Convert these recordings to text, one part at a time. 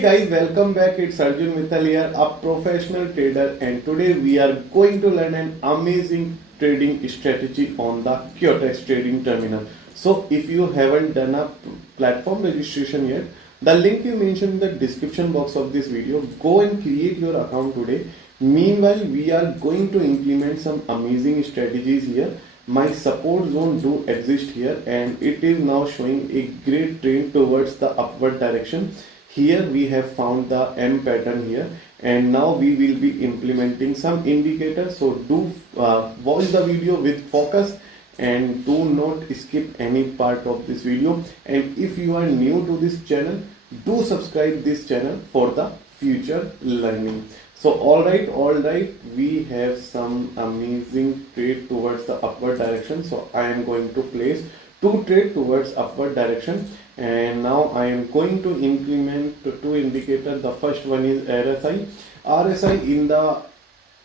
Hey guys, welcome back. It's Arjun Mittal here, a professional trader, and today we are going to learn an amazing trading strategy on the QTEX trading terminal. So, if you haven't done a platform registration yet, the link is mentioned in the description box of this video. Go and create your account today. Meanwhile, we are going to implement some amazing strategies here. My support zone do exist here, and it is now showing a great trend towards the upward direction. Here we have found the M pattern here, and now we will be implementing some indicators. So do watch the video with focus and do not skip any part of this video. And if you are new to this channel, do subscribe this channel for the future learning. So all right, we have some amazing trade towards the upward direction. So I am going to place two trade towards upward direction, and now I am going to implement two indicators. The first one is RSI. RSI in the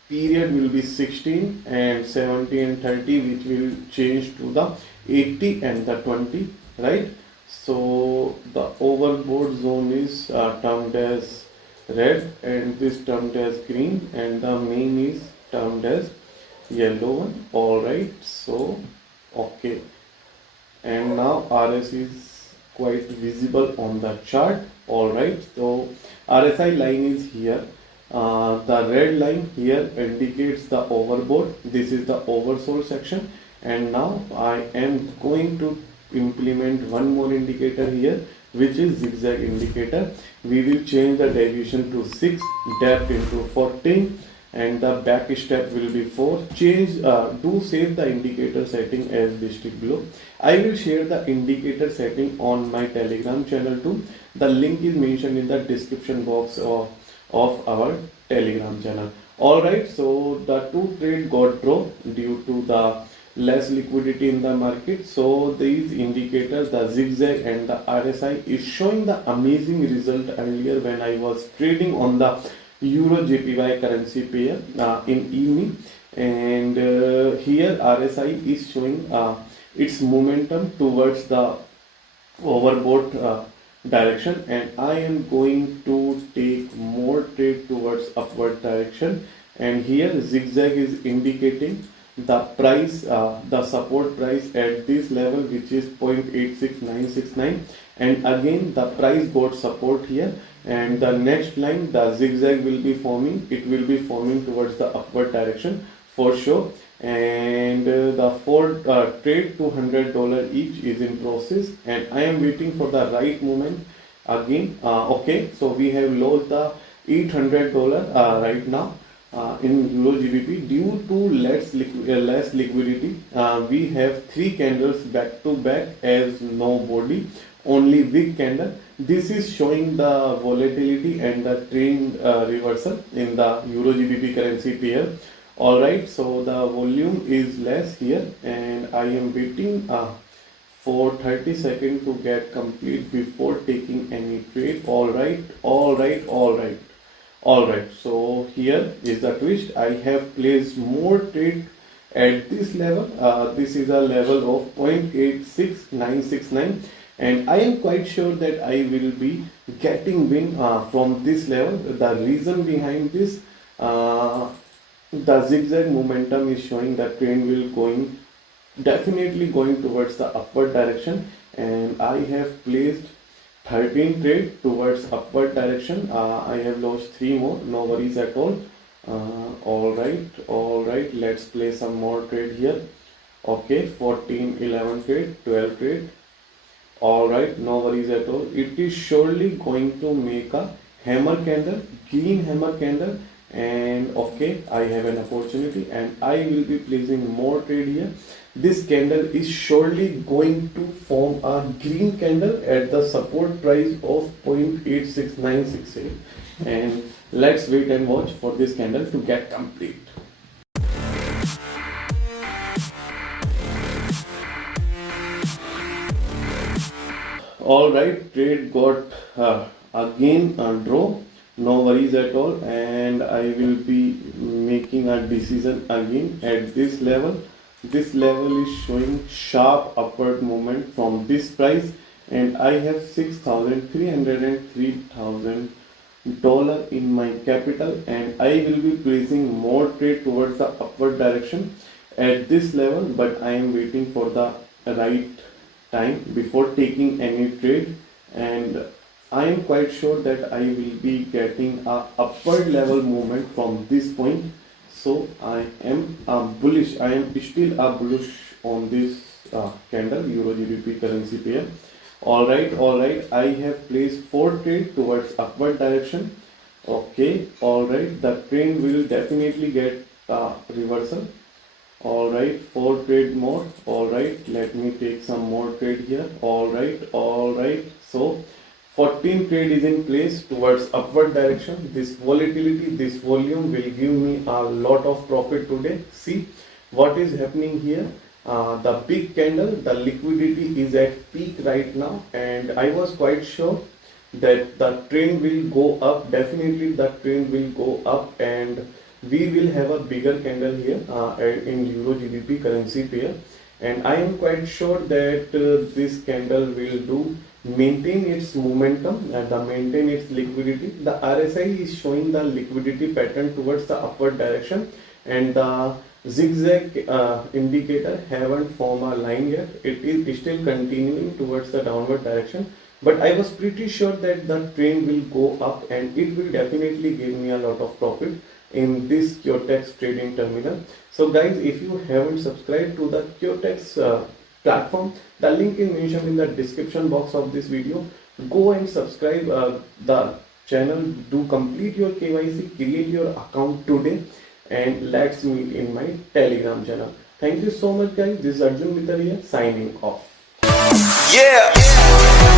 period will be 16 and 70 and 30, which will change to the 80 and the 20, right? So the overbought zone is termed as red, and this termed as green, and the main is termed as yellow one. All right, so okay, and now RS is quite visible on the chart. All right, so RSI line is here. The red line here indicates the overbought. This is the oversold section, and now I am going to implement one more indicator here, which is zigzag indicator. We will change the deviation to 6, depth into 14, and the back step will be 4. Do save the indicator setting as listed below. I will share the indicator setting on my Telegram channel too. The link is mentioned in the description box of our Telegram channel. Alright, so the two trade got dropped due to the less liquidity in the market. So these indicators, the zigzag and the RSI, is showing the amazing result earlier when I was trading on the Euro JPY currency pair in evening, and here RSI is showing its momentum towards the overbought direction, and I am going to take more trade towards upward direction. And here zigzag is indicating the price, the support price at this level, which is 0.86969, and again the price got support here, and the next line the zigzag will be forming. It will be forming towards the upward direction for sure, and the four trade $200 each is in process, and I am waiting for the right moment again. Okay, so we have lost the $800 right now in Euro GBP due to less liquidity. We have three candles back to back as no body, only wick candle. This is showing the volatility and the trend reversal in the Euro GBP currency pair. Alright, so the volume is less here, and I am waiting for 30 seconds to get complete before taking any trade. Alright, so here is the twist. I have placed more trade at this level. This is a level of 0.86969, and I am quite sure that I will be getting win from this level. The reason behind this, the zigzag momentum is showing that trend will definitely going towards the upward direction, and I have placed 13 trade towards upward direction. I have lost 3 more, no worries at all. Alright, let's play some more trade here. Okay, 14, 11 trade, 12 trade. Alright, no worries at all. It is surely going to make a hammer candle, green hammer candle, and okay, I have an opportunity, and I will be placing more trade here. This candle is surely going to form a green candle at the support price of 0.86968, and let's wait and watch for this candle to get complete. Alright, trade got again draw. No worries at all, and I will be making a decision again at this level. This level is showing sharp upward movement from this price, and I have 6,300 and 3,000 dollar in my capital, and I will be placing more trade towards the upward direction at this level, but I am waiting for the right time before taking any trade, and I am quite sure that I will be getting a upward level movement from this point. So I am bullish. I am still bullish on this candle Euro GBP currency pair. All right. I have placed 4 trade towards upward direction. Okay, all right. The trend will definitely get reversal. All right, 4 trade more. All right, let me take some more trade here. All right. So 14 trade is in place towards upward direction. This volatility, this volume will give me a lot of profit today. See what is happening here. The big candle, the liquidity is at peak right now, and I was quite sure that the trend will go up. Definitely the trend will go up, and we will have a bigger candle here in Euro GBP currency pair, and I am quite sure that this candle will do maintain its momentum and maintain its liquidity. The RSI is showing the liquidity pattern towards the upward direction, and the zigzag indicator haven't formed a line yet. It is still continuing towards the downward direction, but I was pretty sure that the trend will go up, and it will definitely give me a lot of profit in this QTEX trading terminal. So guys, if you haven't subscribed to the QTEX platform, the link is mentioned in the description box of this video. Go and subscribe the channel, do complete your KYC, create your account today, and let's meet in my Telegram channel. Thank you so much guys. This is Arjun Mitalia signing off. Yeah.